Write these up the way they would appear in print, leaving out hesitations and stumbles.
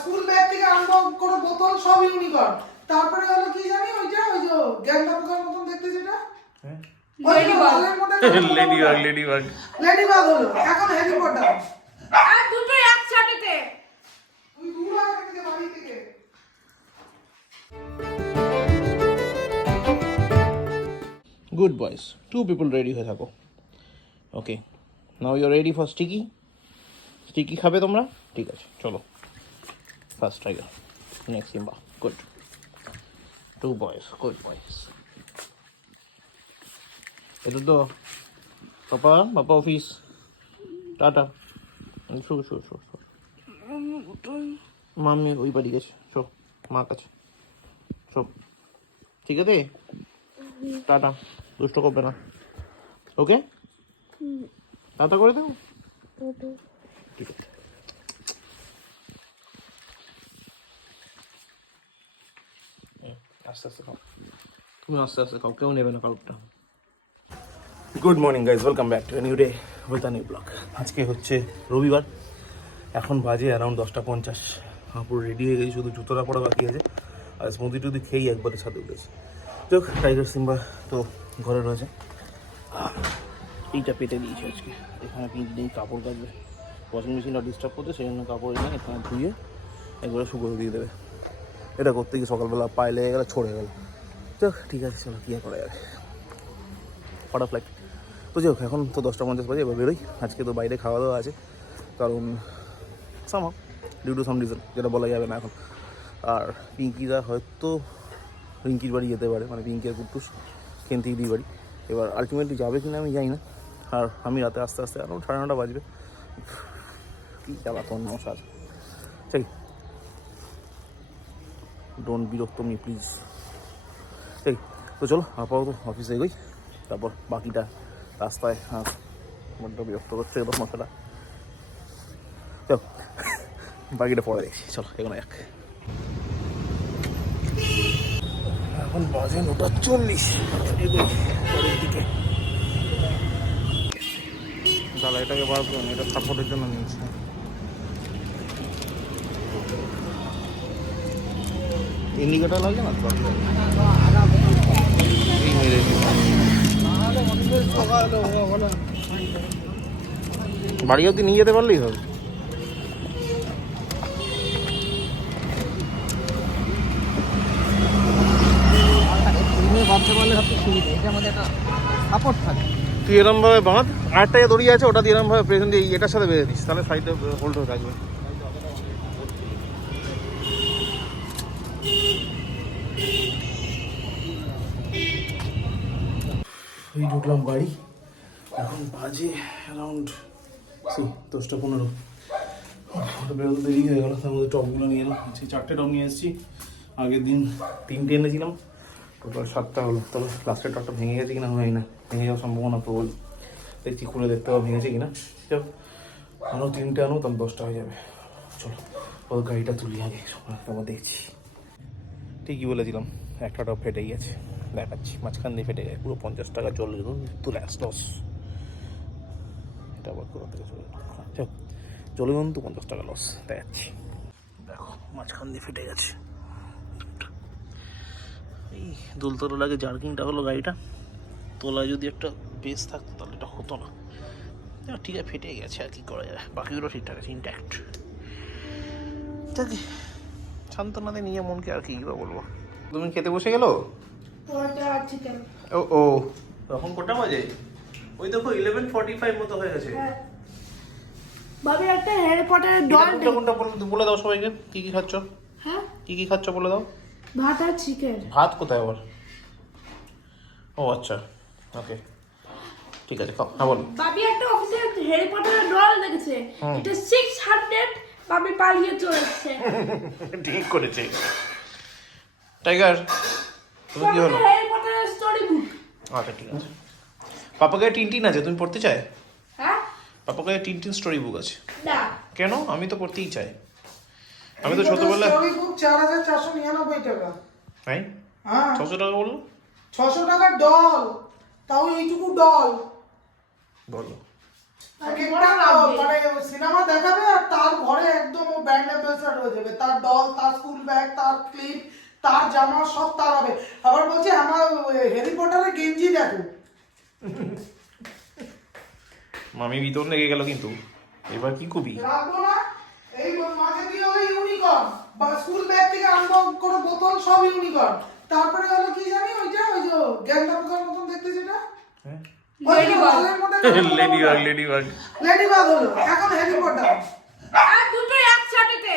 School bag থেকে আনবো কোনো বোতল সব ইউনিকর্ন। তারপরে হলো কি জানি ওইটা ওই যে গ্যাংটা পোকার মতন দেখতে যেটা লেডিবাগ হলো এখন হ্যারি পটার আর দুটো একসাথে তুই দূর আগে থেকে বাড়ি থেকে। Good boys. 2 people ready হয়ে থাকো। Okay. Now you're ready for sticky? Sticky খাবে তোমরা? ঠিক আছে, চলো। First tiger. Next Simba. Good. 2 boys. Good boys. এটা তো পাপা অফিস টাটা শো মাম্মি ওই বাড়ি গেছে শো মা কাছে শো ঠিক আছে টাটা দুষ্ট করবে না ওকে টাটা করে দেবো ঠিক আছে আস্তে আস্তে খাও তুমি আস্তে আস্তে খাও কেউ নেবে না কাউটা good morning guys welcome back to new day with a new vlog আজকে হচ্ছে রবিবার এখন বাজে অ্যারাউন্ড 10:50 পুরো রেডি হয়ে গেছি শুধু জুতোটা পরা বাকি আছে আর স্মুদি টুদি খেয়েই একবারে ছাদে উঠেছে দেখ টাইগার সিম্বা তো ঘরে রয়েছে এইটা পেতে দিয়েছি আজকে এখানে নেই কাপড় কাচবে ওয়াশিং মেশিনটা ডিস্টার্ব করতে সেই জন্য কাপড় এনে এখানে ধুয়ে একবারে শুকনো দিয়ে দেবে এটা করতে গিয়ে সকালবেলা পায়ে লেগে গেলে ছড়ে গেল দেখ ঠিক আছে চলো কী করা যাবে কটা ফ্লাইট তো যাই হোক এখন তো 10:50 বাজে এবার বেরোই আজকে তো বাইরে খাওয়া দাওয়া আছে কারণ somehow due to some reason যেটা বলা যাবে না এখন আর পিঙ্কিরা হয়তো রিঙ্কির বাড়ি যেতে পারে মানে পিঙ্কি আর কুট্টুস খেন্তিদির বাড়ি এবার আলটিমেটলি যাবে কিনা আমি জানি না আর আমি রাতে আস্তে আস্তে আরও 9:30 বাজবে কী জ্বালাতন মশার চাই ডোন্ট বিরক্ত মি প্লিজ এই তো চলো আপাতত অফিসে এগোই তারপর বাকিটা রাস্তায় বড্ড বিরক্ত করছে এবার মশাটা চল বাকিটা পরে দেখছি চলো এখন এক এখন বাজে 9:40 এগোই পরের দিকে দাদা এটাকে বার করুন এটা সাপোর্টের জন্য নিয়েছি ইন্ডিকেটার লাগে না এই মেরে বাড়ি অব্দি নিয়ে যেতে পারলেই হবে তুই এরম ভাবে বাঁধ আরেকটা দড়ি আছে ওটা দিয়ে এরম ভাবে প্রেজেন্ট দিয়ে এটার সাথে বেঁধে দিস তাহলে সাইডে হোল্ড হয়ে থাকবে এই ঢুকলাম বাড়ি এখন বাজে অ্যারাউন্ড 10:15 বেরোতে দেরি হয়ে গেল তার মধ্যে টপগুলো নিয়ে এলাম আজকে 4টে টপ নিয়ে এসেছি আগের দিন 3টে এনেছিলাম টোটাল 7টা হলো তবে লাস্টের টপটা ভেঙে গেছে কিনা হয় না ভেঙে যাওয়ার সম্ভাবনা প্রবল দেখছি খুলে দেখতে হবে ভেঙেছে কিনা চল আরও 3টে আনো তাহলে 10টা হয়ে যাবে চলো ও গাড়িটা তুলি আগে তারপর দেখছি ঠিকই বলেছিলাম একটা টপ ফেটে গেছে দেখাচ্ছি মাঝখান দিয়ে ফেটে গেছে পুরো 50 টাকা জল তুলে লস এটা আবার কোথা থেকে চলে যান তো 50 টাকা লস দেখাচ্ছি দেখো মাঝখান দিয়ে ফেটে গেছে এই দোলতলা লাগে জার্কিংটা হলো গাড়িটা তোলায় যদি একটা বেস থাকতো তাহলে এটা হতো না ঠিক আছে ফেটে গেছে আর কি করা যায় বাকিগুলো ঠিকঠাক আছে ইনট্যাক্ট সান্ত্বনাতে নিয়ে মনকে আর কি বলবো তুমি খেতে বসে গেলো ও তখন কটা বাজে ওই দেখো 11:45 মতো হয়ে গেছে ভাবি একটা হ্যারি পটারের ডল কোনটা বলে দাও সবাইকে কি কি খাচ্ছ হ্যাঁ কি কি খাচ্ছ বলে দাও ভাত আর চিকেন ভাত কোথায় আবার ও আচ্ছা ওকে ঠিক আছে খাও হ্যাঁ বলো ভাবি একটা অফিসে হ্যারি পটারের ডল দেখেছে এটা 600 ভাবি পালিয়ে চলে এসেছে ঠিক করেছে টাইগার তুমি কি হলো হ্যারি পটারের স্টোরি বুক আচ্ছা ঠিক আছে পাপাকে টিনটিন আছে তুমি পড়তে চাই হ্যাঁ পাপাকে টিনটিন স্টোরি বুক আছে না কেন আমি তো পড়তেই চাই আমি তো ছোটবেলায় স্টোরি বুক 4499 টাকা হ্যাঁ হ্যাঁ 600 টাকা বললো 600 টাকার ডল তাও এইটুকু ডল বলো সিনেমা দেখাবে আর তার ঘরে একদম ও ব্র্যান্ড অ্যাম্বাসেডর হয়ে যাবে দেবে, তার ডল, তার স্কুল ব্যাগ, তার ক্লিপ, তার জামা সব তার হবে। আবার বলছে আমার হ্যারি পটারের গেঞ্জি দেখো। মামি ভিতর লেগে গেল কিন্তু, এবার কি কবি? রাখবো না, এই মাঝে দিয়ে হলো ইউনিকর্ন, বা স্কুল ব্যাগ থেকে আরম্ভ করে বোতল সব ইউনিকর্ন। তারপরে হলো কি জানি ওইটা, ওই যে গ্যাংটা পোকার মতন দেখতে যেটা, হ্যাঁ লেডিবাগ। লেডিবাগ হলো এখন হ্যারি পটার। আর দুটো একসাথে।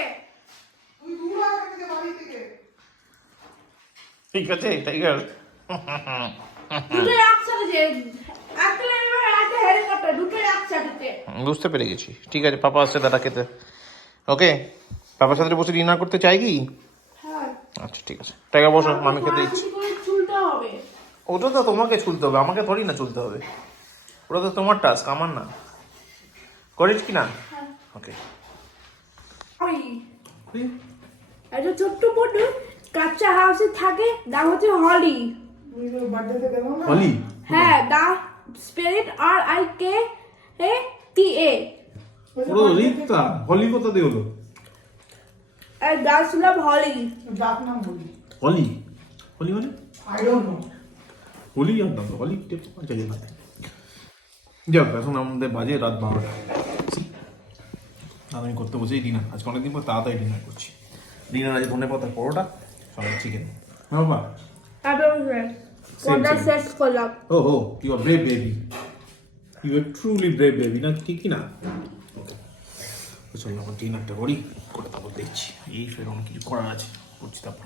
তুই দূর আগে থেকে বাড়ি থেকে। ঠিক আছে টাইগার। দুটো একসাথে যে একটা লেডিবাগ আর একটা হ্যারি পটার, দুটো একসাথে। বুঝতে পেরে গেছি, ঠিক আছে। পাপা আসছে দাদা খেতে। ওকে, পাপার সাথে বসে ডিনার করতে চাই কি? হ্যাঁ, আচ্ছা ঠিক আছে, টাইগার বসো, মামি খেতে দিচ্ছি। চুলটা হবে। ওটা তো তোমাকে চুলতে হবে, আমাকে থোড়ি না চুলতে হবে। ওটা তো তোমার টাস্ক, আমার না। করিস কি না? ওকে। ওই একটা ছোট্ট পটু কাঁচা হাউসে থাকে, নাম হচ্ছে হলি। বার্থডেতে গেল না, হলি? হ্যাঁ, দা স্পিরিট RIKTA। পুরো রিক্তা হলি কোথা দিয়ে হলো? আর গাছ নাম হলি। ডাক নাম বলি, হলি? হলি মানে? I don't know. হোলি জানতাম তো, হোলি চালিয়ে না। যাক, এখন আমাদের বাজে রাত 12টা। আমি করতে বসেই ডিনার, আজকে অনেকদিন পর তাড়াতাড়ি ডিনার করছি। ডিনার আছে ধনে পাতার পরোটা, সঙ্গে চিকেন। হ্যাঁ বাবা, ওটা শেষ করলাম। Oh you are brave baby, you are truly brave baby, না কি না? ওকে, তো চলো আমার ডিনারটা করি, করে তারপর দেখছি। এই ফের অনেক কিছু করার আছে, করছি তারপর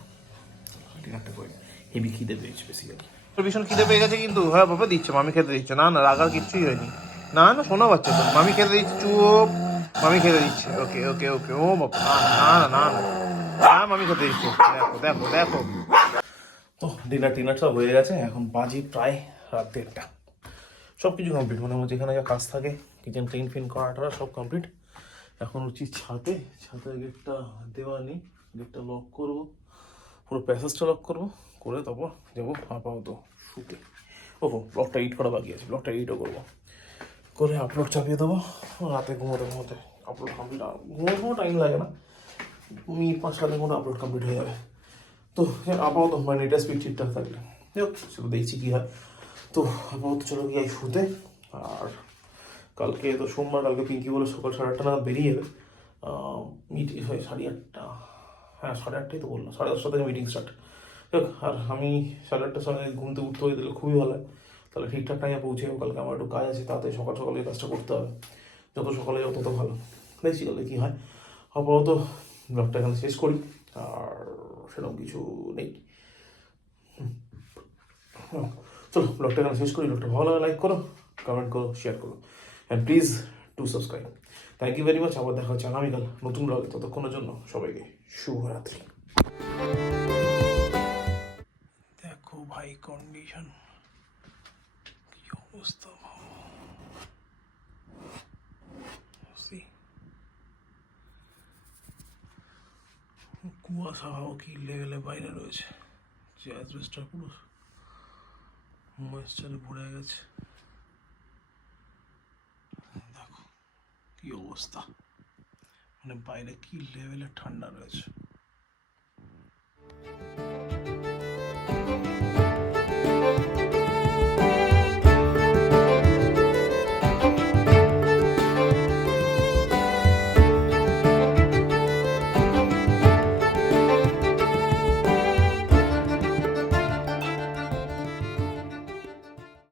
ডিনারটা করি। হেভি খিদে পেয়েছে বেসিক্যালি, ভীষণ খিদে পেয়ে গেছে কিন্তু। হ্যাঁ বাবা দিচ্ছে, মামি খেতে দিচ্ছে। না না, রাগার কিচ্ছুই হয়নি। না না, শোনা বাচ্চা তো, মামি খেতে দিচ্ছে, চুপ। মামি খেতে দিচ্ছে, ওকে ওকে ওকে। ও বাবা, না না না না না, মামি খেতে দিচ্ছে। দেখো দেখো দেখো। তো ডিনার সব হয়ে গেছে, এখন বাজে প্রায় রাত 1:30। সব কিছু কমপ্লিট, মানে আমার যেখানে যা কাজ থাকে, কিচেন ক্লিন ফিন করাটা সব কমপ্লিট। এখন উচিত ছাদের গেটটা দেওয়া নেই, গেটটা লক করবো, পুরো প্যাসেজটা লক করবো, করে তারপর যাবো আপাতত শুতে। ওহো, ব্লগটা এডিট করা বাকি আছে, ব্লগটা এডিটও করবো, করে আপলোড চাপিয়ে দেবো। রাতে ঘুমোতে আপলোড কমপ্লিট, ঘুমোতে টাইম লাগে না, 5-7 মতো আপলোড কমপ্লিট হয়ে যাবে। তো আপাতত মানে এটা স্পিড ঠিকঠাক থাকলে সেটা দেখছি কী হয়। তো আপাতত চলো গিয়ে শুতে। আর কালকে তো সোমবার, কালকে পিঙ্কি বলে সকাল 8:30 নাগাদ বেরিয়ে যাবে। মিটিং হয় 8:30, হ্যাঁ 8:30 তো বললাম, 10:30 থেকে মিটিং স্টার্ট। আর আমি 8:30 সময় ঘুমতে উঠতে হয়ে দিলে খুবই ভালো হয়, তাহলে ঠিকঠাক টাইমে পৌঁছে যাবো। কালকে আমার একটু কাজ আছে, তাতে সকাল সকালে কাজটা করতে হবে, যত সকালে যাবো তত ভালো। দেখছি কালকে কী হয়। আপাতত ব্লগটা এখানে শেষ করি, আর সেরকম কিছু নেই। চলো ব্লগটা এখানে শেষ করি। ব্লগটা ভালো লাগে লাইক করো, কমেন্ট করো, শেয়ার করো, and please to subscribe. Thank you very much. আবার দেখা হচ্ছে আগামীকাল নতুন ব্লগে। ততক্ষণের জন্য সবাইকে শুভরাত্রি। দেখো ভাই কন্ডিশন কি অবস্থা, কুয়াশা হাওয়া কি লেভেলে বাইরে রয়েছে, যে অ্যাসবেস্টটা পুরো ময়েশ্চারে ভরে গেছে। দেখো কি অবস্থা, মানে বাইরে কি লেভেলে ঠান্ডা রয়েছে।